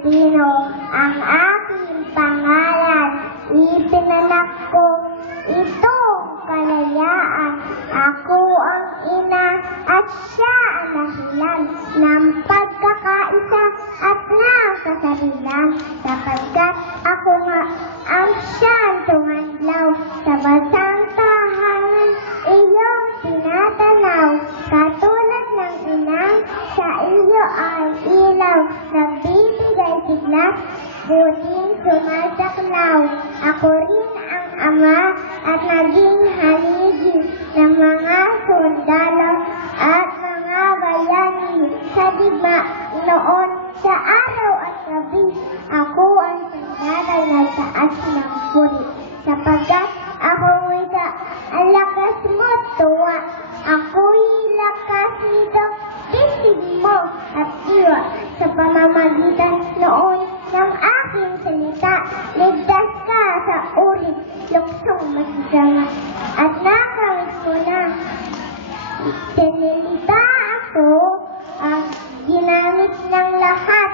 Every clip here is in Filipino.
Pilipino, ang aking pangalan. Ipinanak ko itong kalayaan. Ako ang ina at siya ang dahilan ng pagkakaisa at ng kasarilan. Sapagkat ako nga ang siyang tumanlaw sa basang tahanan, iyong tinatanaw. Katulad ng inang sa iyo ay ilaw, nagbibigay sigla, buting sumasaklaw. Ako rin ang ama at naging haligi ng mga sundalo at mga bayani sa digma noon sa araw at gabi. Ako ang sandaral na taas ng puri, sapagkat ako'y ang lakas mo tuwa. Ako'y lakas nito, titig mo at iwa. Sa pamamagitan noon ng aking salita, ligtas ka sa ulit, luksong masasama. At nakamit mo na, sinilita ako ang ginamit ng lahat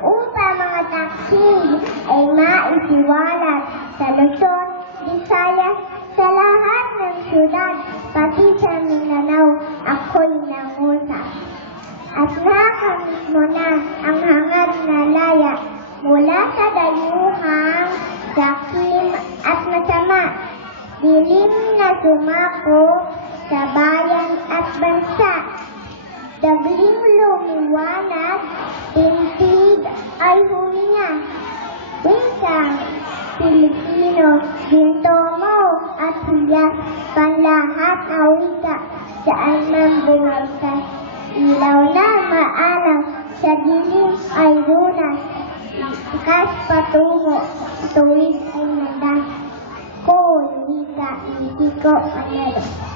upang mga taksil ay maisiwalat sa Luzon, Visayas, sa lahat ng syudad, pati sa Mindanao, ako'y nangusap. At nakamit mo na ang hangad na laya mula sa dayuhang sakim at masama, dilim na sumako sa bayan at bansa. Dagling lumiwanag, tintig ay huminga. Wikang Pilipino, ginto mo at hiyas, panlahat na wika, saan man bumalkas. Ilaw na maalam, sa dilim ay lunas, ikas patungo, tuwid ay nanda. Ko, wika, hindi ko panalo.